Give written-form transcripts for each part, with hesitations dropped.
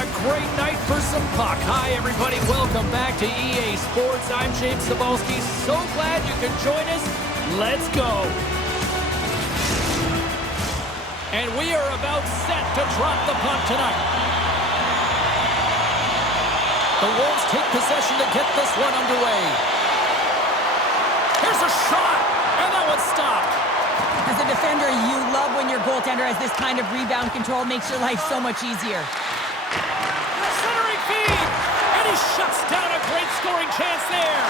a great night for some puck. Hi, everybody. Welcome back to EA Sports. I'm James Cebulski. So glad you could join us. Let's go. And we are about set to drop the puck tonight. The Wolves take possession to get this one underway. Here's a shot, and that one's stopped. As a defender, you love when your goaltender has this kind of rebound control. Makes your life so much easier. Centering feed, and he shuts down a great scoring chance there.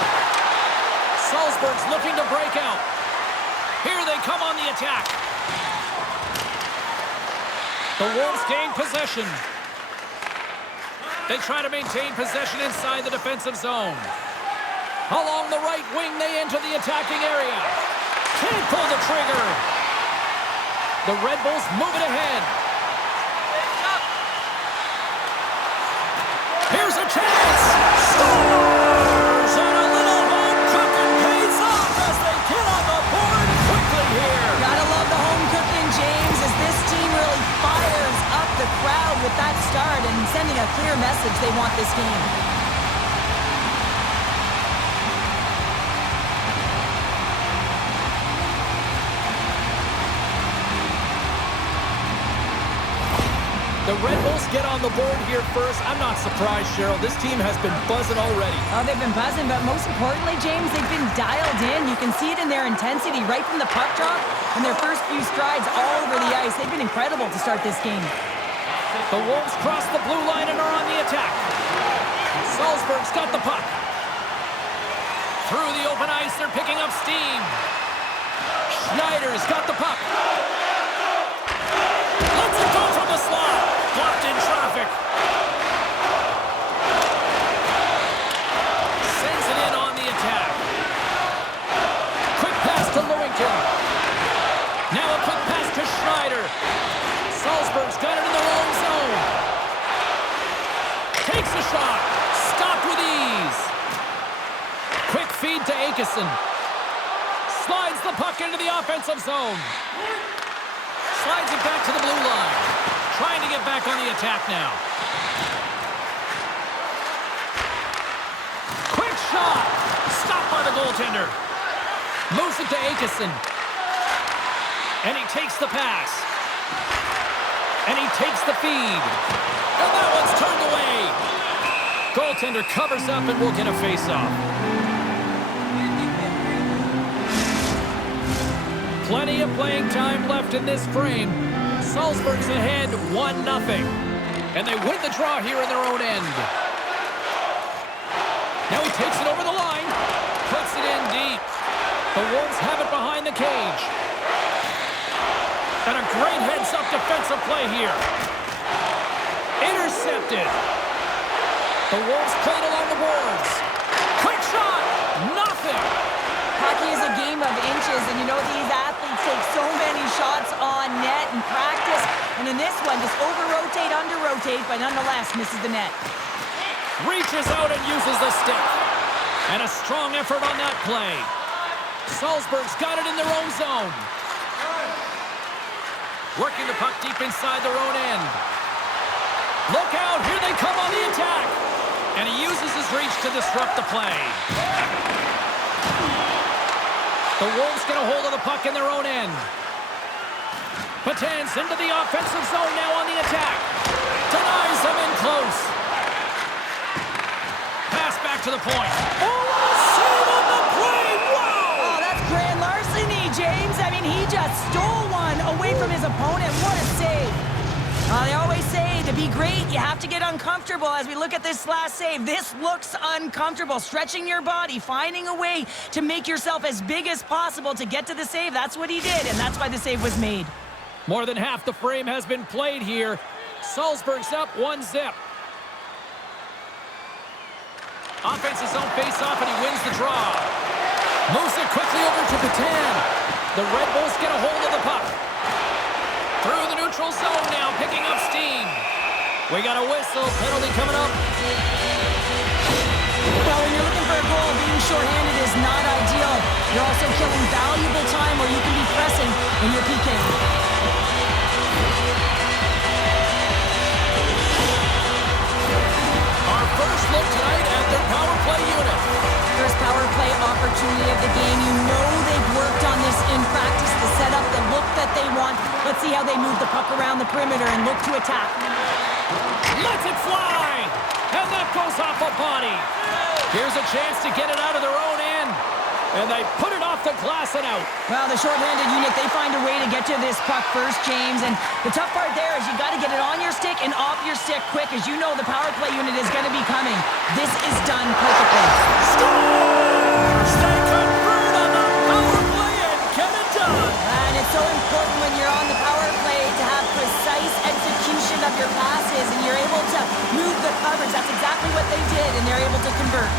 Salzburg's looking to break out. Here they come on the attack. The Wolves gain possession. They try to maintain possession inside the defensive zone. Along the right wing, they enter the attacking area. Can't pull the trigger. The Red Bulls move it ahead. Here's a chance. Scores! And a little home cooking pays off as they get on the board quickly here. Gotta love the home cooking, James, as this team really fires up the crowd with that start and sending a clear message they want this game. The Red Bulls get on the board here first. I'm not surprised, Cheryl. This team has been buzzing already. Oh, they've been buzzing, but most importantly, James, they've been dialed in. You can see it in their intensity right from the puck drop and their first few strides all over the ice. They've been incredible to start this game. The Wolves cross the blue line and are on the attack. Salzburg's got the puck. Through the open ice, they're picking up steam. Schneider's got the puck. Let's it go from the slot. Blocked in traffic. Sends it in on the attack. Quick pass to Lewington. Now a quick pass to Schneider. Salzburg's got it in their own zone. Takes a shot. Stopped with ease. Quick feed to Akeson. Slides the puck into the offensive zone. Slides it back to the blue line. Trying to get back on the attack now. Quick shot. Stopped by the goaltender. Moves it to Akeson. And he takes the pass. And he takes the feed. And that one's turned away. Goaltender covers up and will get a face-off. Plenty of playing time left in this frame. Salzburg's ahead 1-0. And they win the draw here in their own end. Now he takes it over the line. Puts it in deep. The Wolves have it behind the cage. And a great heads-up defensive play here. Intercepted. The Wolves played along the boards. Quick shot. Nothing. Hockey is a game of inches, and you know these athletes take so many shots on net in practice. And in this one, just over-rotate, under-rotate, but nonetheless misses the net. Reaches out and uses the stick. And a strong effort on that play. Salzburg's got it in their own zone. Working the puck deep inside their own end. Look out, here they come on the attack. And he uses his reach to disrupt the play. The Wolves get a hold of the puck in their own end. Patan's into the offensive zone now on the attack. Denies them in close. Pass back to the point. Oh, save on the play! Wow! Oh, that's grand larceny, James. I mean, he just stole one away from his opponent. What a save. They always say to be great, you have to get uncomfortable. As we look at this last save, this looks uncomfortable. Stretching your body, finding a way to make yourself as big as possible to get to the save. That's what he did, and that's why the save was made. More than half the frame has been played here. Salzburg's up 1-0. Offensive zone face-off, and he wins the draw. Moves it quickly over to Patan. The Red Bulls get a hold of the puck. Through the neutral zone now, picking up steam. We got a whistle, penalty coming up. Well, when you're looking for a goal, being shorthanded is not ideal. You're also killing valuable time where you can be pressing in your PK. opportunity of the game. You know they've worked on this in practice, the setup, the look that they want. Let's see how they move the puck around the perimeter and look to attack. Lets it fly! And that goes off a body. Here's a chance to get it out of their own end. And they put it off the glass and out. Well, the short-handed unit, they find a way to get to this puck first, James. And the tough part there is you got to get it on your stick and off your stick quick. As you know, the power play unit is going to be coming. This is done perfectly. Scores! They convert on the power play and get it done. And it's so important when you're on the power play to have precise execution of your passes, and you're able to move the coverage. That's exactly what they did, and they're able to convert.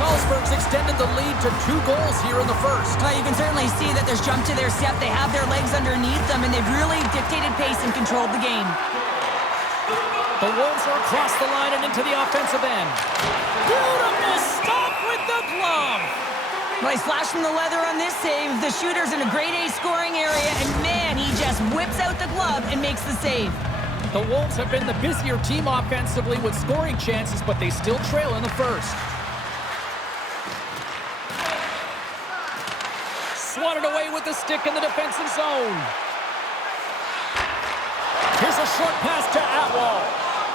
Salzburg's extended the lead to 2 goals here in the first. Well, you can certainly see that there's jump to their step. They have their legs underneath them, and they've really dictated pace and controlled the game. The Wolves are across the line and into the offensive end. Beautiful stop with the glove. Well, he's flashing the leather on this save. The shooter's in a grade A scoring area, and man, he just whips out the glove and makes the save. The Wolves have been the busier team offensively with scoring chances, but they still trail in the first. Swatted away with the stick in the defensive zone. Here's a short pass to Atwell.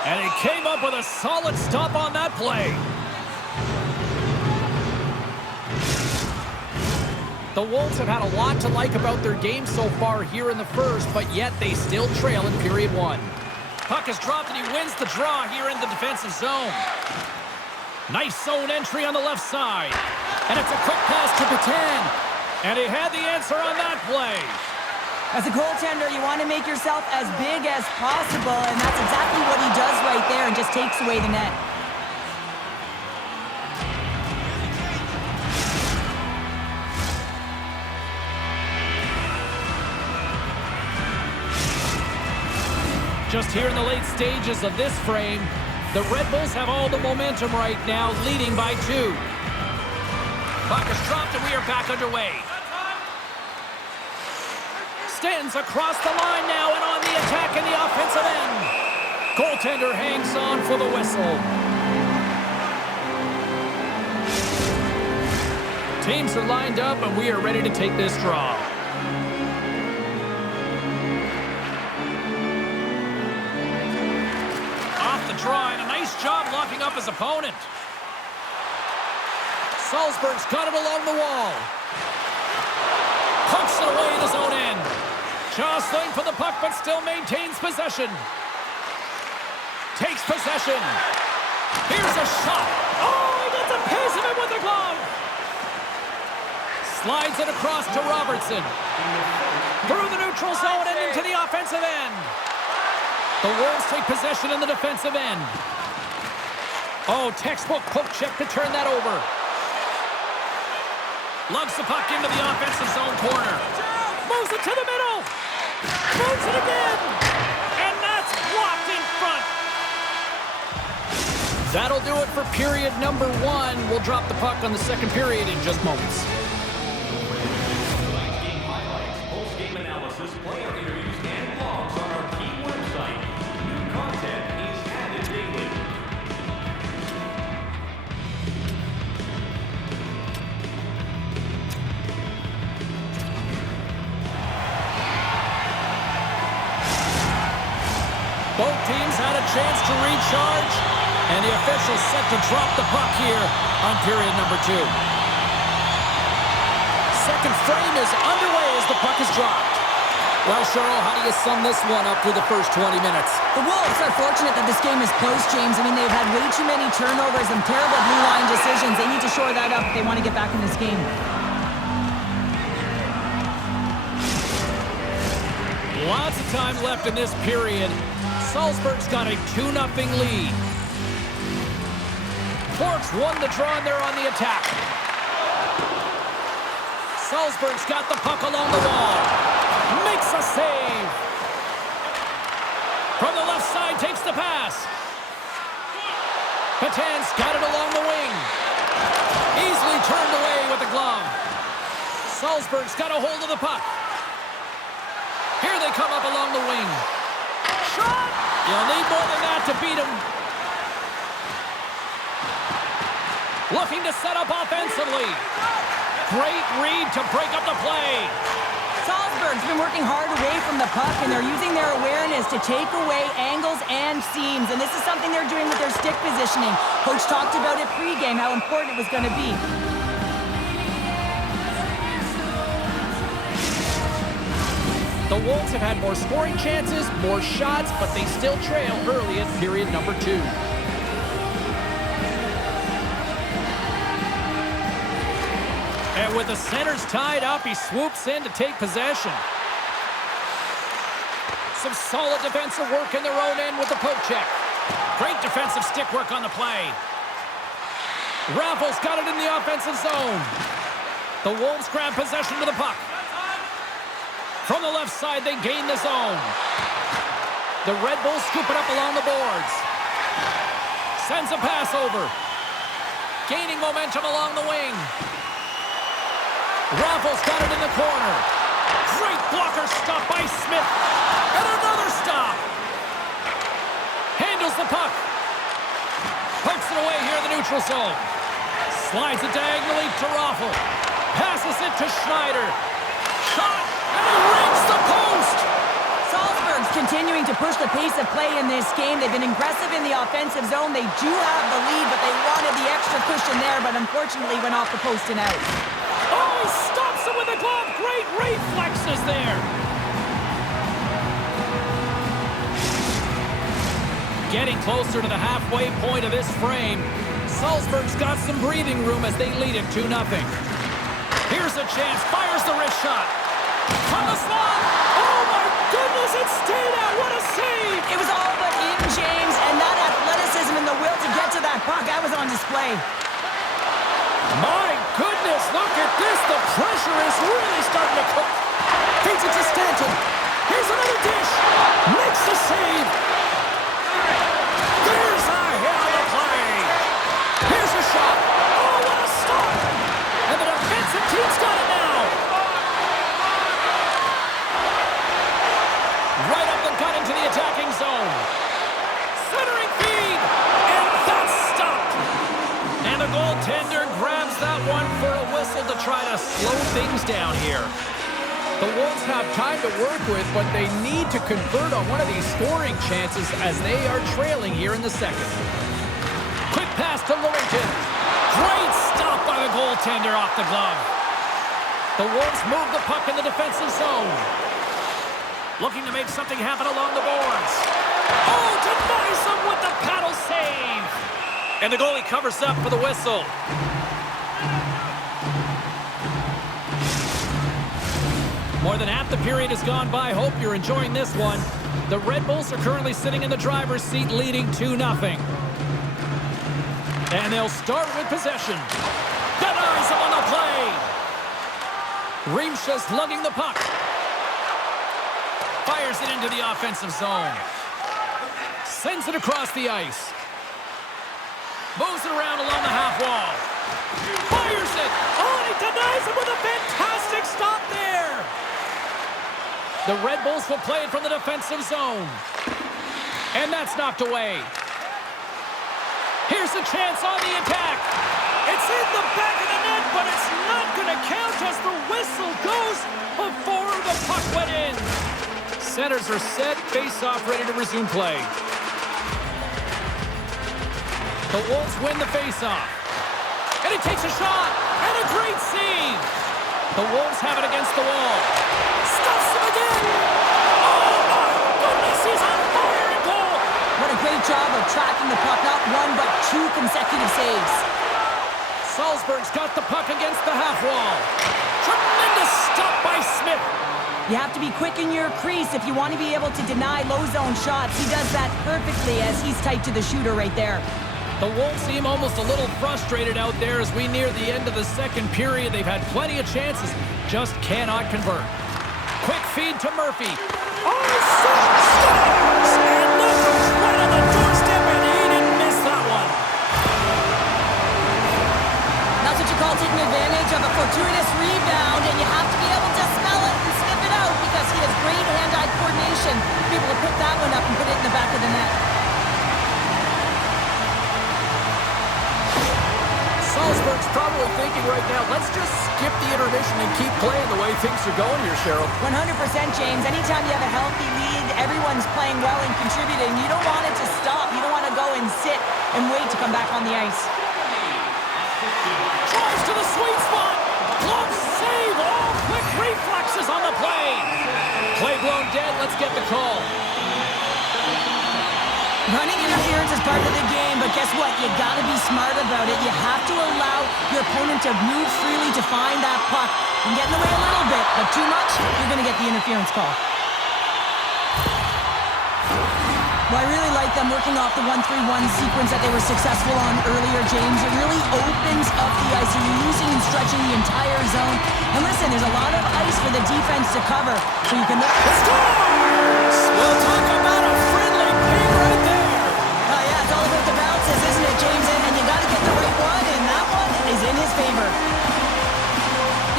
And he came up with a solid stop on that play. The Wolves have had a lot to like about their game so far here in the first, but yet they still trail in period 1. Puck is dropped and he wins the draw here in the defensive zone. Nice zone entry on the left side. And it's a quick pass to Patan. And he had the answer on that play. As a goaltender, you want to make yourself as big as possible, and that's exactly what he does right there and just takes away the net. Just here in the late stages of this frame, the Red Bulls have all the momentum right now, leading by 2. Puck is dropped and we are back underway. Stands across the line now and on the attack in the offensive end. Goaltender hangs on for the whistle. Teams are lined up and we are ready to take this draw. Off the draw and a nice job locking up his opponent. Salzburg's got it along the wall. Punks it away at his own end. Jostling for the puck, but still maintains possession. Takes possession. Here's a shot. Oh, he gets a piece of it with the glove. Slides it across to Robertson. Through the neutral zone and into the offensive end. The Wolves take possession in the defensive end. Oh, textbook poke check to turn that over. Lugs the puck into the offensive zone corner. Moves it to the middle. Moves it again. And that's blocked in front. That'll do it for period number 1. We'll drop the puck on the second period in just moments. Game highlights, post-game analysis, player interviews, and blogs on our team website. New content is added daily. Both teams had a chance to recharge, and the officials set to drop the puck here on period number 2. Second frame is underway as the puck is dropped. Well, Cheryl, how do you sum this one up through the first 20 minutes? The Wolves are fortunate that this game is close, James. I mean, they've had way too many turnovers and terrible blue line decisions. They need to shore that up if they want to get back in this game. Lots of time left in this period. Salzburg's got a 2-0 lead. Bourke's won the draw and they're on the attack. Salzburg's got the puck along the wall. Makes a save. From the left side, takes the pass. Patan's got it along the wing. Easily turned away with the glove. Salzburg's got a hold of the puck. Here they come up along the wing. Shot! You'll need more than that to beat him. Looking to set up offensively. Great read to break up the play. Salzburg's been working hard away from the puck, and they're using their awareness to take away angles and seams. And this is something they're doing with their stick positioning. Coach talked about it pregame, how important it was going to be. The Wolves have had more scoring chances, more shots, but they still trail early in period number 2. And with the centers tied up, he swoops in to take possession. Some solid defensive work in their own end with the poke check. Great defensive stick work on the play. Raffl's got it in the offensive zone. The Wolves grab possession to the puck. From the left side, they gain the zone. The Red Bulls scoop it up along the boards. Sends a pass over. Gaining momentum along the wing. Raffl's got it in the corner. Great blocker stop by Smith. And another stop. Handles the puck. Pokes it away here in the neutral zone. Slides it diagonally to Raffl. Passes it to Schneider. Shot. And he rings the post! Salzburg's continuing to push the pace of play in this game. They've been aggressive in the offensive zone. They do have the lead, but they wanted the extra cushion there, but unfortunately went off the post and out. Oh, he stops it with a glove. Great reflexes there. Getting closer to the halfway point of this frame. Salzburg's got some breathing room as they lead it 2-0. Here's a chance. Fires the wrist shot. From the slot! Oh my goodness, it stayed out! What a save! It was all but in, James, and that athleticism and the will to get to that puck, that was on display. My goodness, look at this! The pressure is really starting to cook. Feeds it to Stanton. Here's another dish. Makes the save. There's a hit on the play. Here's a shot. Oh, what a stop! And the defensive team's got it now. Right up the gut into the attacking zone. Centering feed. And that's stopped. And the goaltender grabs that one for a whistle to try to slow things down here. The Wolves have time to work with, but they need to convert on one of these scoring chances as they are trailing here in the second. Quick pass to Lewington. Great stop by the goaltender off the glove. The Wolves move the puck in the defensive zone. Looking to make something happen along the boards. Oh, denies him with the paddle save. And the goalie covers up for the whistle. More than half the period has gone by. Hope you're enjoying this one. The Red Bulls are currently sitting in the driver's seat, leading 2-0. And they'll start with possession. Denies him on the play. Rimsha's lugging the puck. Fires it into the offensive zone. Sends it across the ice. Moves it around along the half wall. Fires it. Oh, and he denies him with a fantastic stop there. The Red Bulls will play it from the defensive zone. And that's knocked away. Here's a chance on the attack. It's in the back of the net, but it's not going to count as the whistle goes before the puck went in. Centers are set, face-off ready to resume play. The Wolves win the face-off. And he takes a shot, and a great save. The Wolves have it against the wall. Stuffs him again. Oh my goodness, he's on fire in goal. What a great job of tracking the puck, not one but 2 consecutive saves. Salzburg's got the puck against the half wall. Tremendous stop by Smith. You have to be quick in your crease if you want to be able to deny low zone shots. He does that perfectly as he's tight to the shooter right there. The Wolves seem almost a little frustrated out there as we near the end of the second period. They've had plenty of chances, just cannot convert. Quick feed to Murphy. Oh, stops! And look who's right on the doorstep, and he didn't miss that one. That's what you call taking advantage of a fortuitous rebound, and you have to be able to smell it and sniff it out because he has great hand-eye coordination to be able to pick that one up and put it in the back of the net. position and keep playing the way things are going here, Cheryl. 100%, James. Anytime you have a healthy lead, everyone's playing well and contributing. You don't want it to stop. You don't want to go and sit and wait to come back on the ice. Tries to the sweet spot. Glove save. All quick reflexes on the play. Play blown dead. Let's get the call. Running interference is part of the game, but guess what? You got to be smart about it. You have to allow your opponent to move freely to find that puck and get in the way a little bit, but too much, you're going to get the interference call. Well, I really like them working off the 1-3-1 sequence that they were successful on earlier, James. It really opens up the ice, and you're using and stretching the entire zone. And listen, there's a lot of ice for the defense to cover, so you can look... Scores! We'll talk about a friendly pin right there. Yeah, it's all about the bounces, isn't it, James? And you got to get the right one, and that one is in his favor.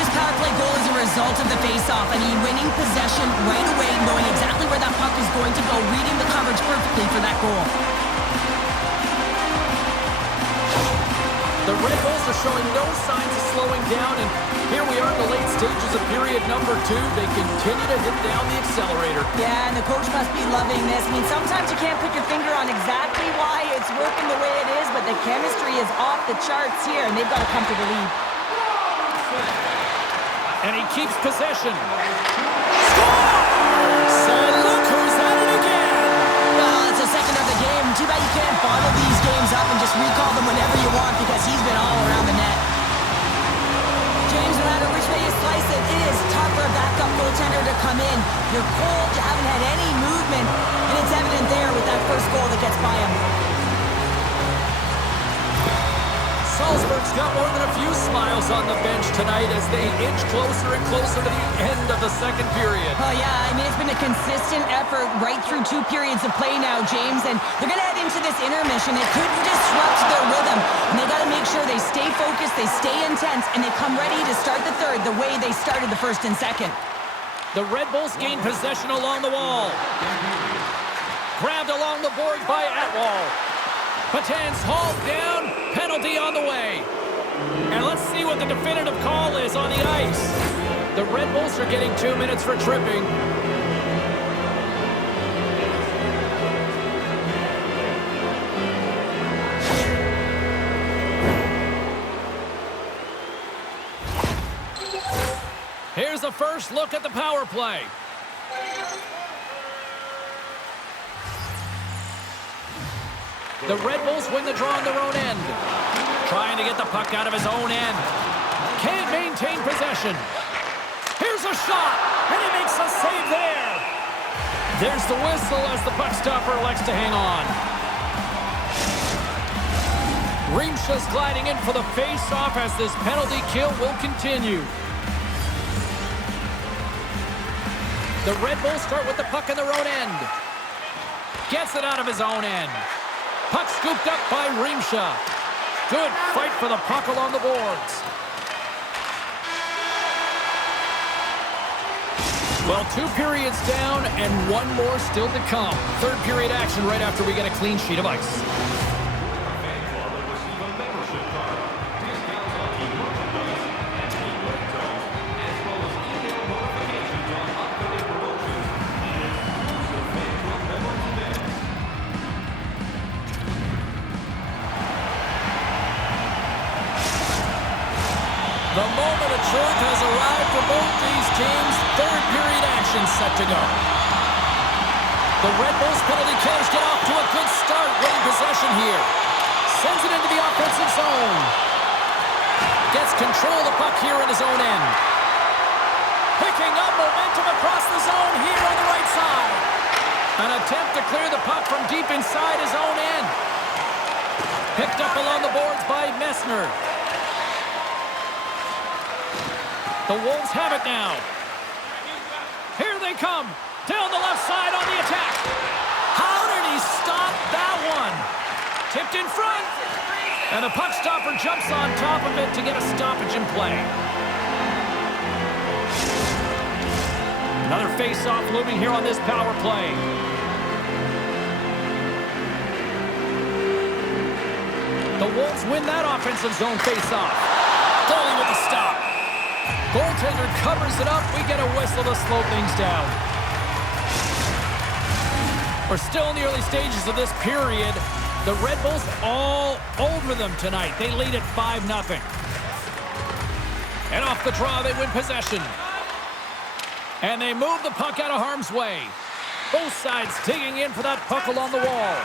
This power play goal is a result of the face-off, and he winning possession right away, knowing exactly where that puck is going to go, reading the coverage perfectly for that goal. The Red Bulls are showing no signs of slowing down, and here we are in the late stages of period number 2. They continue to hit down the accelerator. Yeah, and the coach must be loving this. I mean, sometimes you can't put your finger on exactly why it's working the way it is, but the chemistry is off the charts here, and they've got to come to the lead. And he keeps possession. Scores! And look who's at it again! Well, it's the second of the game. Too bad you can't bottle these games up and just recall them whenever you want, because he's been all around the net. James, no matter which way you slice it, it is tough for a backup goaltender to come in. You're cold, you haven't had any movement, and it's evident there with that first goal that gets by him. Salzburg's got more than a few smiles on the bench tonight as they inch closer and closer to the end of the second period. Oh, yeah, I mean, it's been a consistent effort right through 2 periods of play now, James, and they're going to head into this intermission. It could disrupt their rhythm, and they got to make sure they stay focused, they stay intense, and they come ready to start the third the way they started the first and second. The Red Bulls gain possession along the wall. Grabbed along the boards by Atwall. Patan's hauled down, penalty on the way. And let's see what the definitive call is on the ice. The Red Bulls are getting 2 minutes for tripping. Here's a first look at the power play. The Red Bulls win the draw on their own end. Trying to get the puck out of his own end. Can't maintain possession. Here's a shot, and he makes a save there. There's the whistle as the puck stopper elects to hang on. Rimsha's gliding in for the face-off as this penalty kill will continue. The Red Bulls start with the puck in their own end. Gets it out of his own end. Puck scooped up by Rimsha. Good fight for the puck along the boards. Well, 2 periods down and 1 more still to come. Third period action right after we get a clean sheet of ice. The moment of truth has arrived for both these teams. Third period action set to go. The Red Bulls penalty killers get off to a good start, winning possession here. Sends it into the offensive zone. Gets control of the puck here in his own end. Picking up momentum across the zone here on the right side. An attempt to clear the puck from deep inside his own end. Picked up along the boards by Nissner. The Wolves have it now. Here they come. Down the left side on the attack. How did he stop that one? Tipped in front. And the puck stopper jumps on top of it to get a stoppage in play. Another face-off looming here on this power play. The Wolves win that offensive zone face-off. Goalie with the stop. Goaltender covers it up. We get a whistle to slow things down. We're still in the early stages of this period. The Red Bulls all over them tonight. They lead at 5-0. And off the draw, they win possession. And they move the puck out of harm's way. Both sides digging in for that puck along the wall.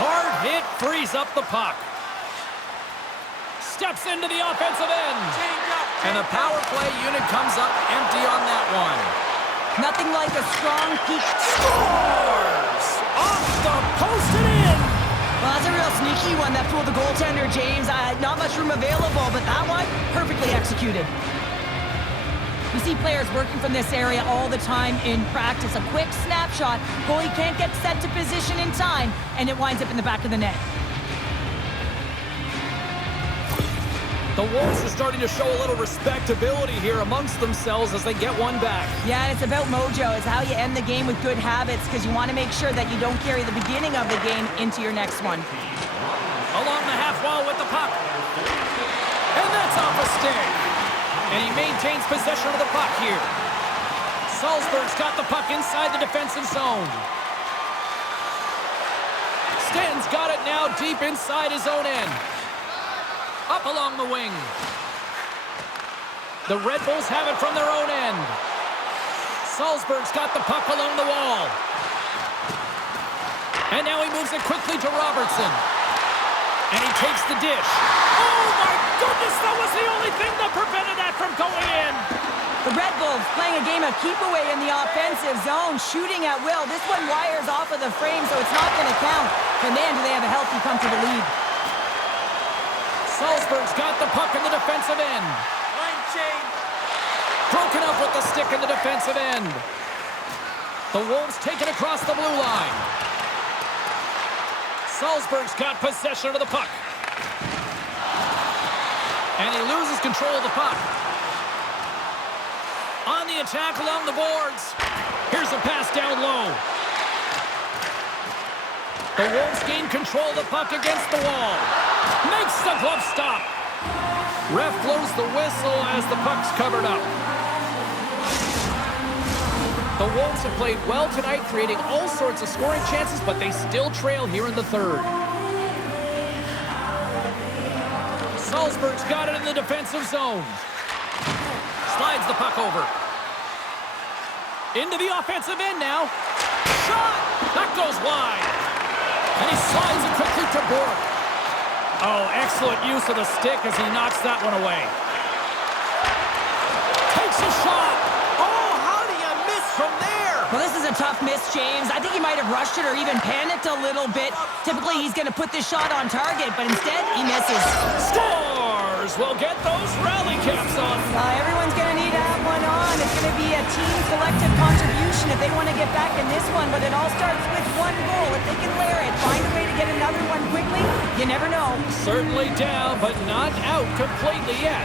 Hard hit frees up the puck. Steps into the offensive end. And the power play unit comes up empty on that one. Nothing like a strong peak. Scores! Off the post and in! Well, that's a real sneaky one that fooled the goaltender, James. Not much room available, but that one, perfectly executed. We see players working from this area all the time in practice. A quick snapshot, goalie can't get set to position in time, and it winds up in the back of the net. The Wolves are starting to show a little respectability here amongst themselves as they get one back. Yeah, it's about mojo. It's how you end the game with good habits, because you want to make sure that you don't carry the beginning of the game into your next one. Along the half wall with the puck. And that's off a stick. And he maintains possession of the puck here. Salzburg's got the puck inside the defensive zone. Stan's got it now deep inside his own end. Up along the wing. The Red Bulls have it from their own end. Salzburg's got the puck along the wall. And now he moves it quickly to Robertson. And he takes the dish. Oh my goodness, that was the only thing that prevented that from going in. The Red Bulls playing a game of keep away in the offensive zone, shooting at will. This one wires off of the frame, so it's not going to count. And man, do they have a healthy, comfortable lead. Salzburg's got the puck in the defensive end. Broken up with the stick in the defensive end. The Wolves take it across the blue line. Salzburg's got possession of the puck. And he loses control of the puck. On the attack along the boards. Here's a pass down low. The Wolves gain control of the puck against the wall. Makes the glove stop. Ref blows the whistle as the puck's covered up. The Wolves have played well tonight, creating all sorts of scoring chances, but they still trail here in the third. Salzburg's got it in the defensive zone. Slides the puck over. Into the offensive end now. Shot! That goes wide. And he slides it quickly to Bourke. Oh, excellent use of the stick as he knocks that one away. Takes a shot. Oh, how do you miss from there? Well, this is a tough miss, James. I think he might have rushed it or even panicked a little bit. Typically, he's going to put this shot on target, but instead, he misses. Scores! We'll get those rally caps on. Everyone's going to need to have one on. It's going to be a team collective contribution if they want to get back in this one, but it all starts with one goal. If they can layer it, find a way to get another one quickly, you never know. Certainly down, but not out completely yet.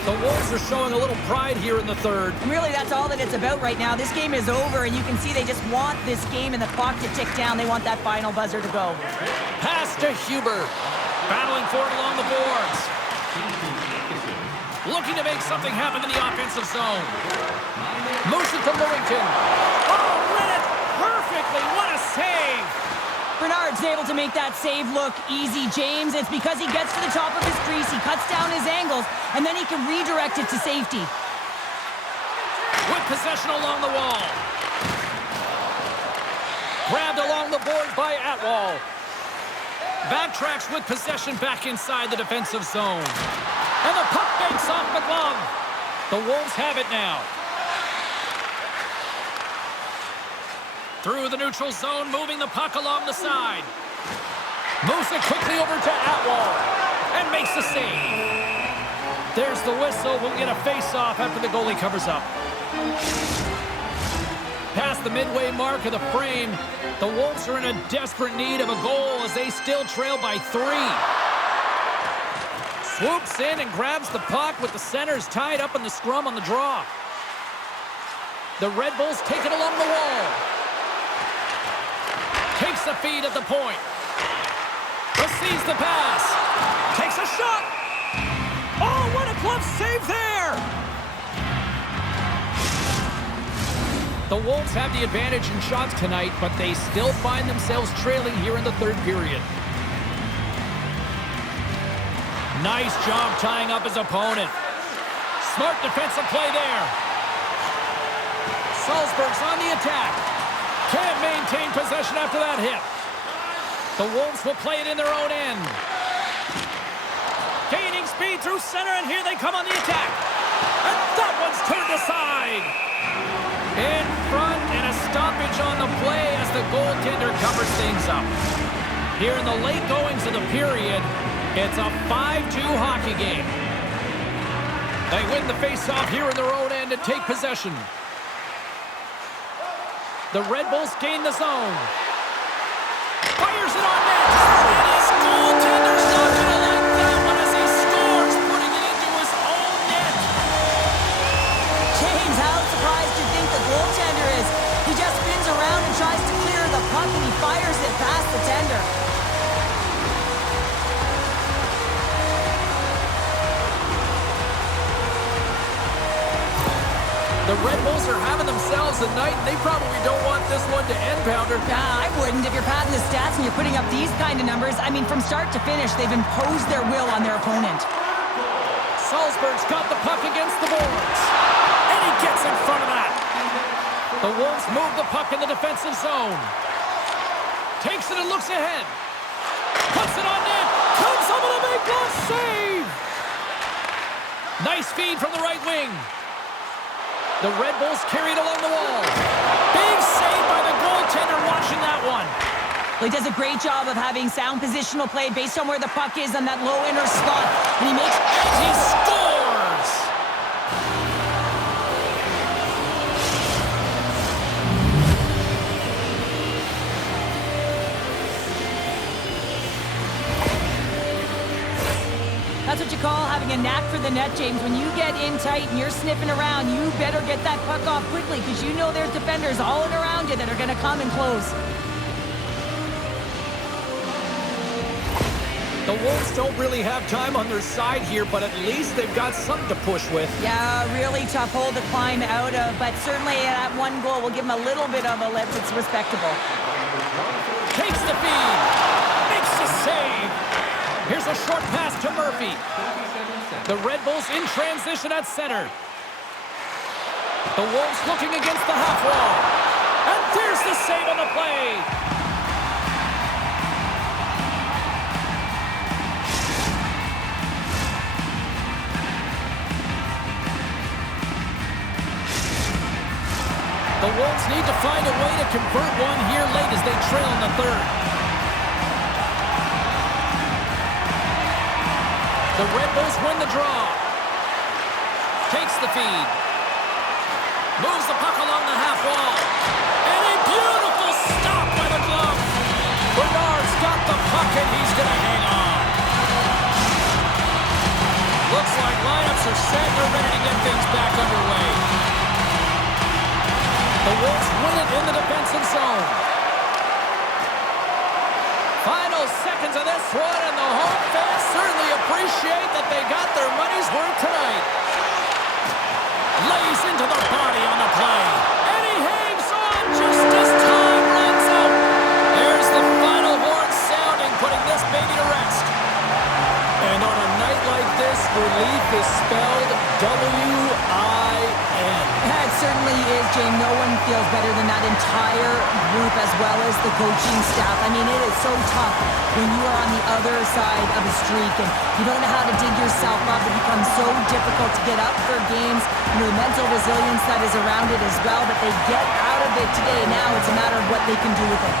The Wolves are showing a little pride here in the third. And really, that's all that it's about right now. This game is over, and you can see they just want this game and the clock to tick down. They want that final buzzer to go. Pass to Huber. Battling for it along the boards. Looking to make something happen in the offensive zone. Moves it to Lewington. Oh, read it perfectly. What a save. Bernard's able to make that save look easy, James. It's because he gets to the top of his crease, he cuts down his angles, and then he can redirect it to safety. With possession along the wall. Grabbed along the boards by Atwall. Backtracks with possession back inside the defensive zone. And the puck banks off the glove. The Wolves have it now. Through the neutral zone, moving the puck along the side. Moves it quickly over to Atwall. And makes the save. There's the whistle. We'll get a face-off after the goalie covers up. Past the midway mark of the frame, the Wolves are in a desperate need of a goal as they still trail by 3. Swoops in and grabs the puck with the centers tied up in the scrum on the draw. The Red Bulls take it along the wall. Takes the feed at the point. Receives the pass. Takes a shot. Oh, what a glove save there! The Wolves have the advantage in shots tonight, but they still find themselves trailing here in the third period. Nice job tying up his opponent. Smart defensive play there. Salzburg's on the attack. Can't maintain possession after that hit. The Wolves will play it in their own end. Gaining speed through center, and here they come on the attack. And that one's turned aside. In front, and a stoppage on the play as the goaltender covers things up. Here in the late goings of the period, it's a 5-2 hockey game. They win the face-off here in their own end and take possession. The Red Bulls gain the zone. Fires it on net. And his goaltender's not going to like that one as he scores, putting it into his own net. James, how surprised do you think the goaltender is? He just spins around and tries to clear the puck, and he fires it past the tender. The Red Bulls are having themselves a night, and they probably don't want this one to end, Pounder. I wouldn't if you're padding the stats and you're putting up these kind of numbers. I mean, from start to finish, they've imposed their will on their opponent. Salzburg's got the puck against the boards, and he gets in front of that. The Wolves move the puck in the defensive zone. Takes it and looks ahead. Puts it on net. Comes up with a big glove save. Nice feed from the right wing. The Red Bulls carried along the wall. Big save by the goaltender watching that one. Well, he does a great job of having sound positional play based on where the puck is on that low inner slot. And he makes... And he scores! That's what you call having a knack for the net, James. When you get in tight and you're sniffing around, you better get that puck off quickly because you know there's defenders all in around you that are going to come and close. The Wolves don't really have time on their side here, but at least they've got something to push with. Yeah, really tough hole to climb out of, but certainly that one goal will give them a little bit of a lift. It's respectable. Takes the feed. Makes the save. Here's a short pass to Murphy. The Red Bulls in transition at center. The Wolves looking against the half wall. And there's the save on the play. The Wolves need to find a way to convert one here late as they trail in the third. The Red Bulls win the draw. Takes the feed. Moves the puck along the half wall. And a beautiful stop by the glove. Bernard's got the puck and he's going to hang on. Looks like lineups are set. They're ready to get things back underway. The Wolves win it in the defensive zone. Final seconds of this one, and the home fans certainly appreciate that they got their money's worth tonight. Lays into the body on the play. And he hangs on just as time runs out. There's the final horn sounding, putting this baby to rest. And on a night like this, relief is spelled W-I-N. It certainly is, Jane. No one feels better than that entire group as well as the coaching staff. I mean, it is so tough when you are on the other side of a streak and you don't know how to dig yourself up. It becomes so difficult to get up for games. You know, the mental resilience that is around it as well, but they get out of it today. Now it's a matter of what they can do with it.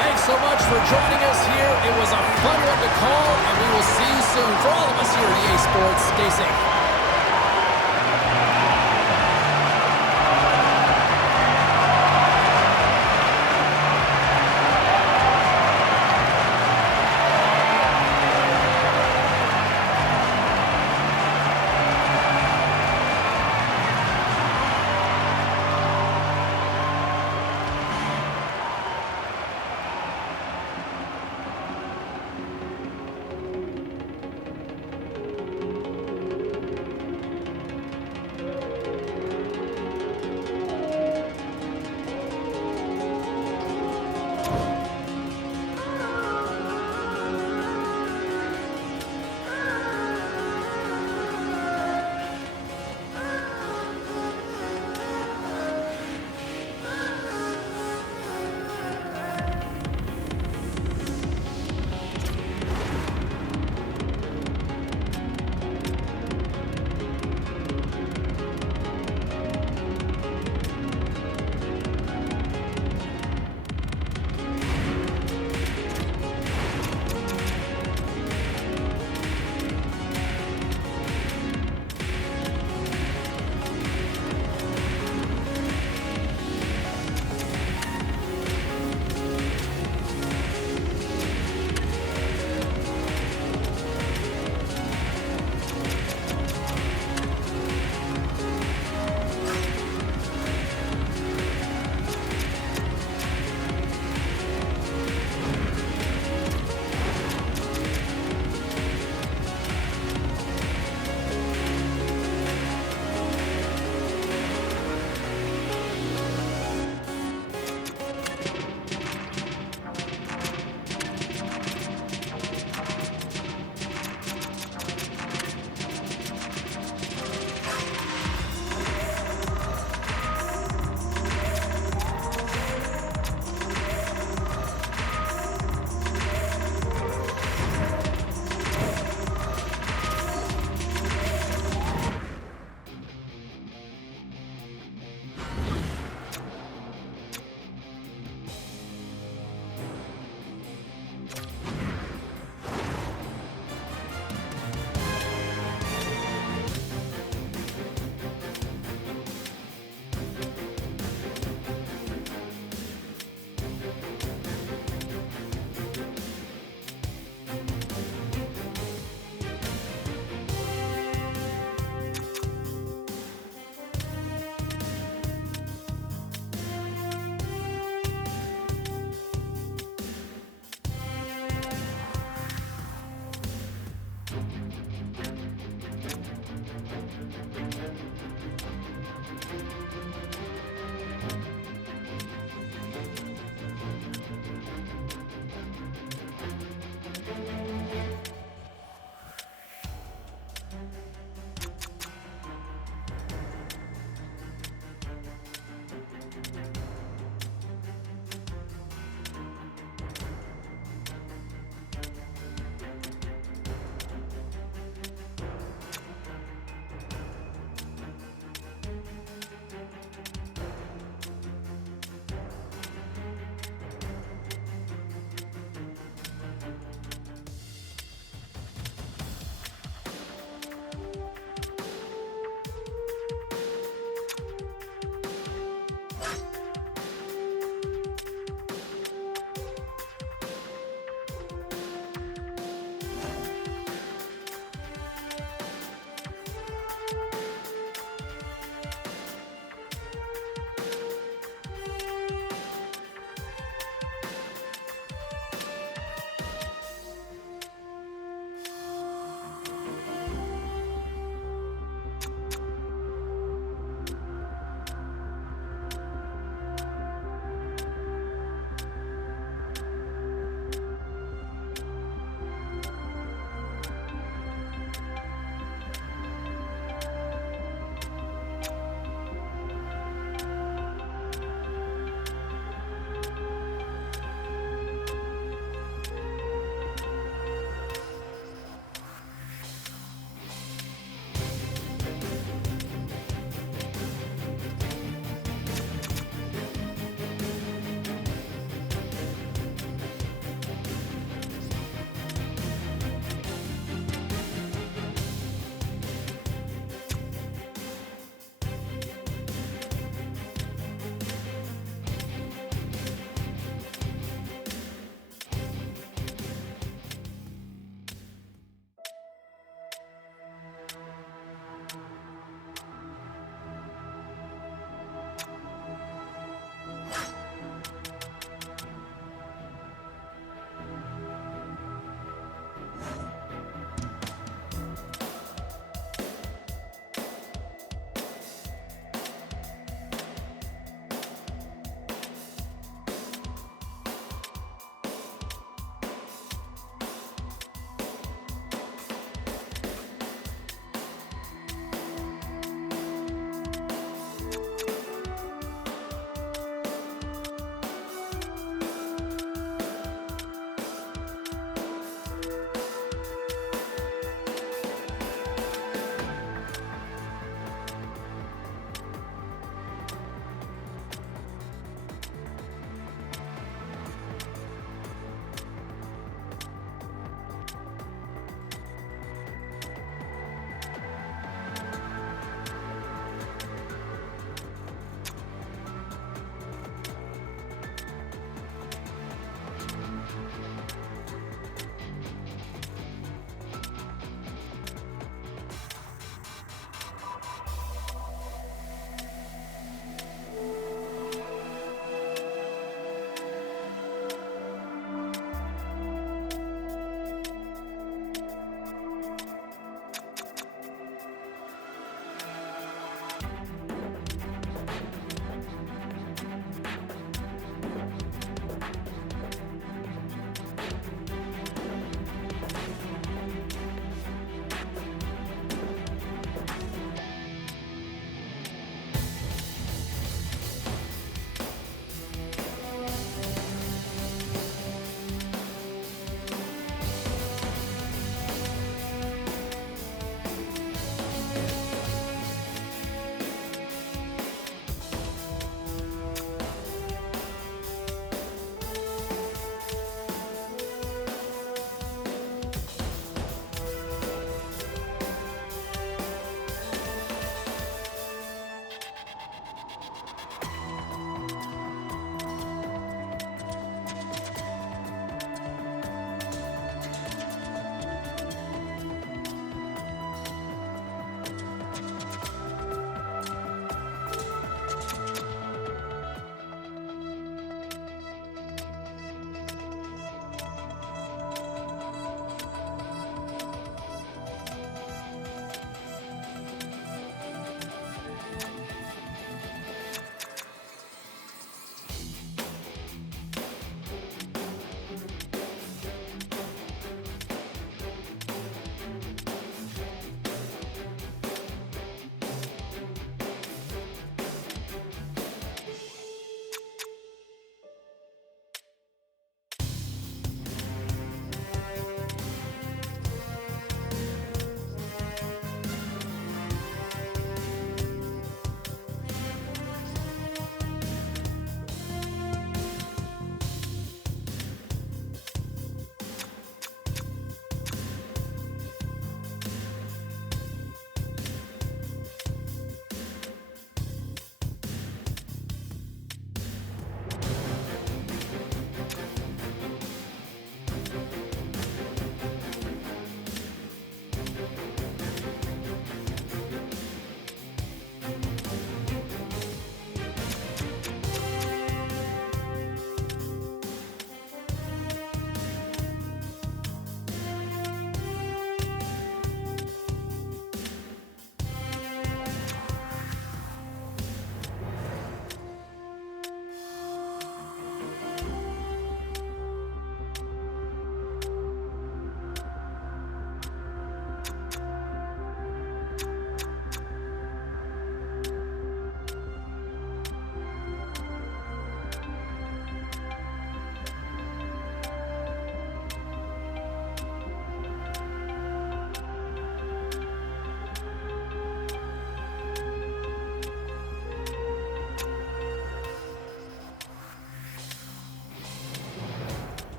Thanks so much for joining us here. It was a fun one to call, and we will see you soon. For all of us here at EA Sports, stay safe.